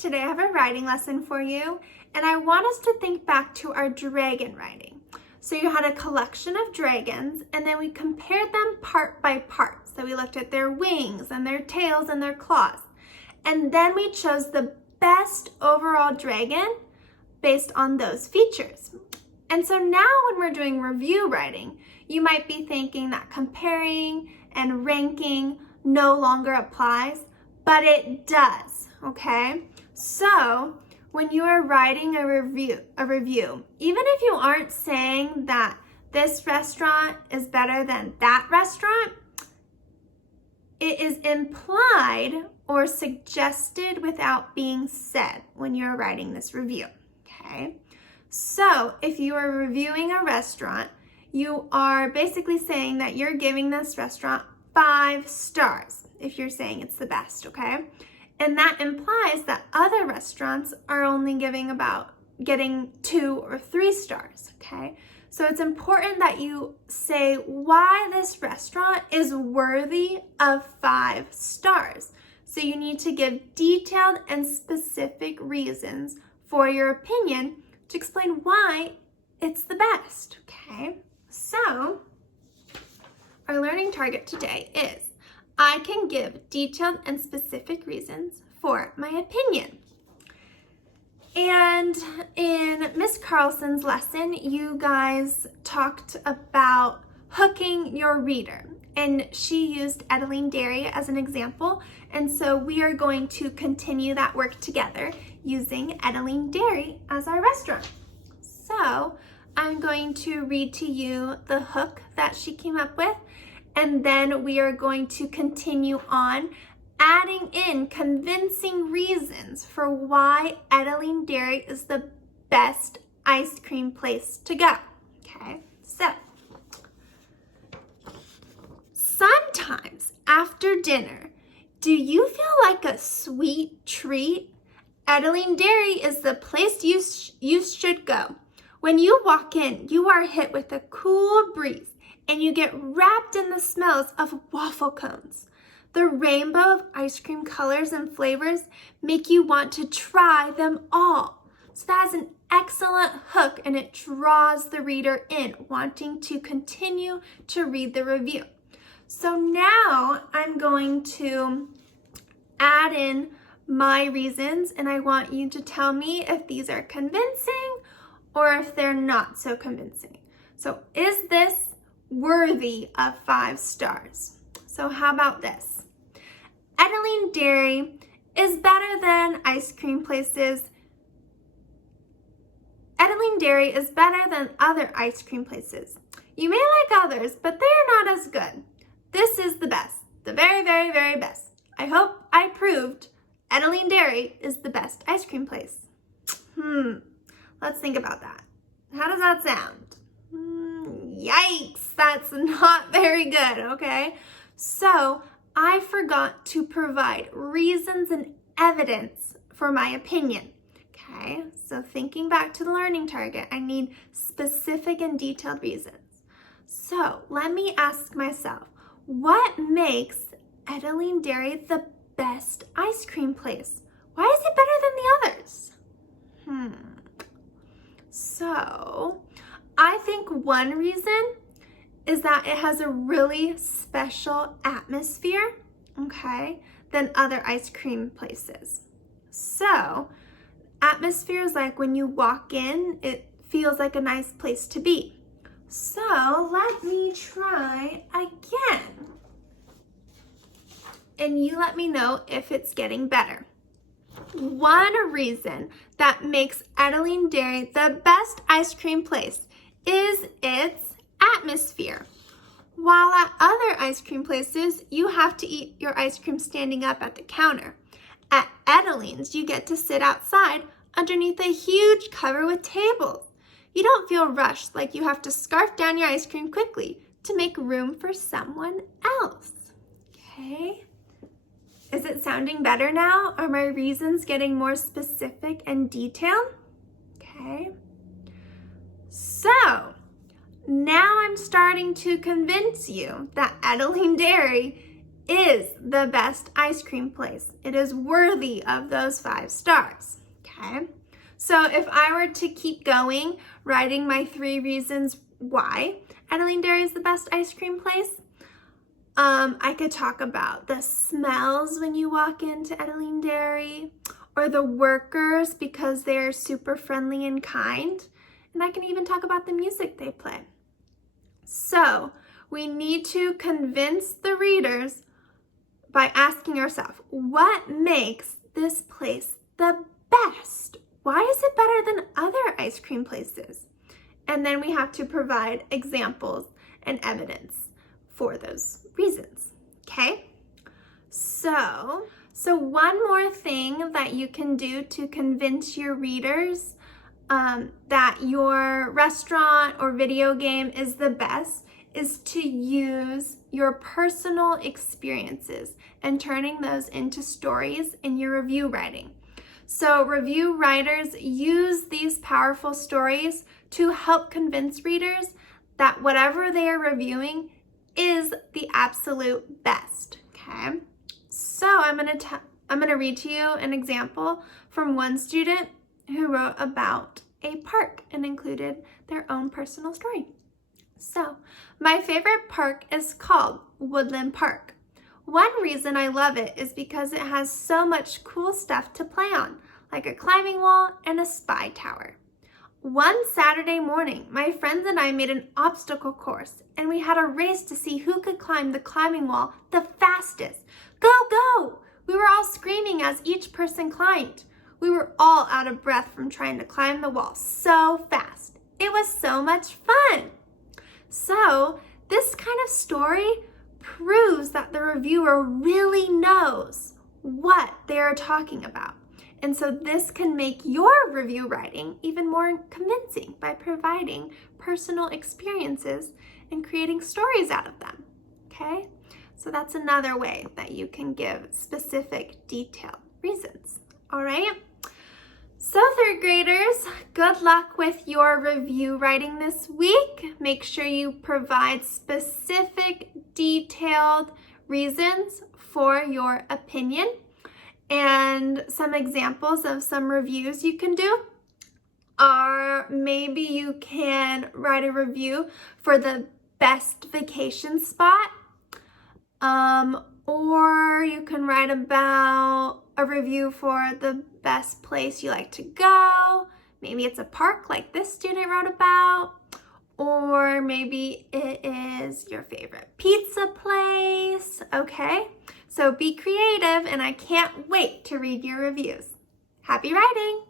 today I have a writing lesson for you, and I want us to think back to our dragon writing. So you had a collection of dragons, and then we compared them part by part. So we looked at their wings and their tails and their claws. And then we chose the best overall dragon based on those features. And so now when we're doing review writing, you might be thinking that comparing and ranking no longer applies, but it does, okay? So when you are writing a review, even if you aren't saying that this restaurant is better than that restaurant, it is implied or suggested without being said when you're writing this review, okay? So if you are reviewing a restaurant, you are basically saying that you're giving this restaurant 5 stars if you're saying it's the best, okay? And that implies that other restaurants are only getting 2 or 3 stars, okay? So it's important that you say why this restaurant is worthy of 5 stars. So you need to give detailed and specific reasons for your opinion to explain why it's the best, okay? So our learning target today is I can give detailed and specific reasons for my opinion. And in Miss Carlson's lesson, you guys talked about hooking your reader, and she used Edeline Derry as an example. And so we are going to continue that work together using Edeline Derry as our restaurant. So I'm going to read to you the hook that she came up with, and then we are going to continue on adding in convincing reasons for why Edeline Derry is the best ice cream place to go. Okay, so sometimes after dinner, do you feel like a sweet treat? Edeline Derry is the place you should go. When you walk in, you are hit with a cool breeze and you get wrapped in the smells of waffle cones. The rainbow of ice cream colors and flavors make you want to try them all. So that's an excellent hook, and it draws the reader in, wanting to continue to read the review. So now I'm going to add in my reasons, and I want you to tell me if these are convincing or if they're not so convincing. So is this worthy of 5 stars? So how about this? Edeline Derry is better than ice cream places. Edeline Derry is better than other ice cream places. You may like others, but they are not as good. This is the best, the very, very, very best. I hope I proved Edeline Derry is the best ice cream place. Let's think about that. How does that sound? Yikes, that's not very good, okay? So I forgot to provide reasons and evidence for my opinion, okay? So thinking back to the learning target, I need specific and detailed reasons. So let me ask myself, what makes Edeline Derry the best ice cream place? Why is it better than the others? So I think one reason is that it has a really special atmosphere, okay, than other ice cream places. So atmosphere is like when you walk in, it feels like a nice place to be. So let me try again. And you let me know if it's getting better. One reason that makes Edeline Derry the best ice cream place is its atmosphere. While at other ice cream places, you have to eat your ice cream standing up at the counter. At Edeline's, you get to sit outside underneath a huge cover with tables. You don't feel rushed like you have to scarf down your ice cream quickly to make room for someone else. Okay? Is it sounding better now? Are my reasons getting more specific and detailed? Okay. So now I'm starting to convince you that Edeline Derry is the best ice cream place. It is worthy of those 5 stars, okay? So if I were to keep going, writing my 3 reasons why Edaline Dairy is the best ice cream place, I could talk about the smells when you walk into Edaline Dairy, or the workers because they're super friendly and kind, and I can even talk about the music they play. So we need to convince the readers by asking ourselves, what makes this place the best? Why is it better than other ice cream places? And then we have to provide examples and evidence for those reasons, okay? So one more thing that you can do to convince your readers that your restaurant or video game is the best is to use your personal experiences and turning those into stories in your review writing. So review writers use these powerful stories to help convince readers that whatever they are reviewing is the absolute best, okay? So I'm gonna read to you an example from one student who wrote about a park and included their own personal story. So, my favorite park is called Woodland Park. One reason I love it is because it has so much cool stuff to play on, like a climbing wall and a spy tower. One Saturday morning, my friends and I made an obstacle course, and we had a race to see who could climb the climbing wall the fastest. Go, go! We were all screaming as each person climbed. We were all out of breath from trying to climb the wall so fast. It was so much fun. So this kind of story proves that the reviewer really knows what they're talking about. And so this can make your review writing even more convincing by providing personal experiences and creating stories out of them, okay? So that's another way that you can give specific, detailed reasons, all right? So 3rd graders, good luck with your review writing this week. Make sure you provide specific, detailed reasons for your opinion. And some examples of some reviews you can do are maybe you can write a review for the best vacation spot, or you can write about a review for the best place you like to go. Maybe it's a park like this student wrote about, or maybe it is your favorite pizza place, okay? So be creative, and I can't wait to read your reviews. Happy writing!